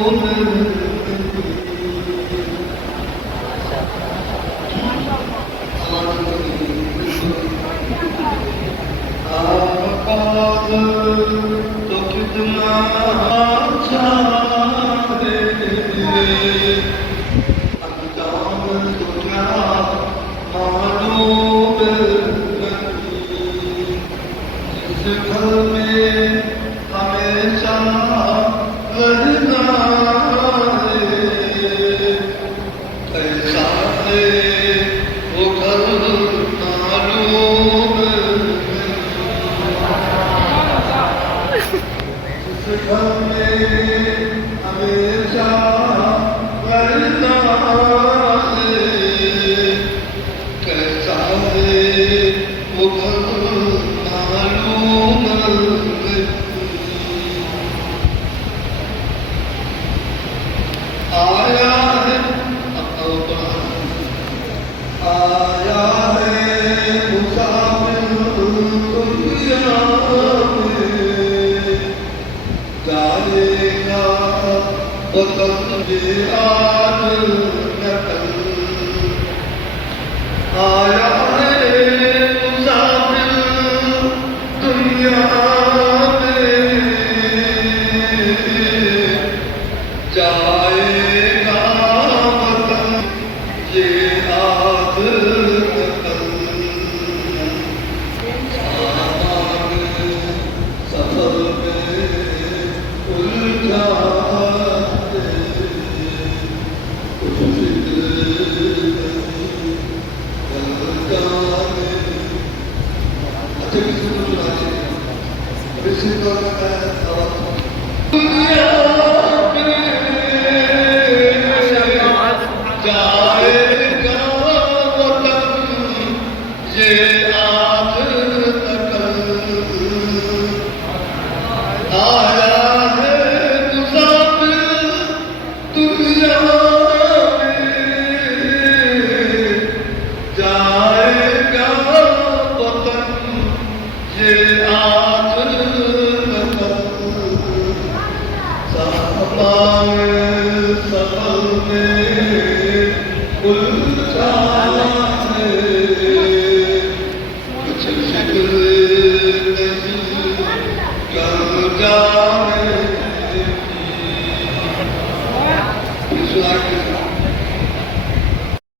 तो कितना चाहे अंजाम तो क्या मालूम नहीं। जिस घर में हमेशा रहना है कैसा है वो घर मालूम नहीं। जिस घर में हमेशा रहना है कैसा है वो घर मालूम नहीं। आया है आया है मुसाफिर दुनिया में जाएगा वतन आज न कल। आया है मुसाफिर दुनिया में जाएगा वतन ये आज न कल। सामान सफर में उलझा है कुछ फिक्र नहीं कल जाने। अच्छा किसी को सुना चाहिए इसी दौरान दुनिया जाएगा वतन ये आज न कल। आया है मुसाफिर दुनिया में जाएगा वतन ये आज न कल। सामान सफल में उलझा है कुछ फिक्र नहीं कल जाने की।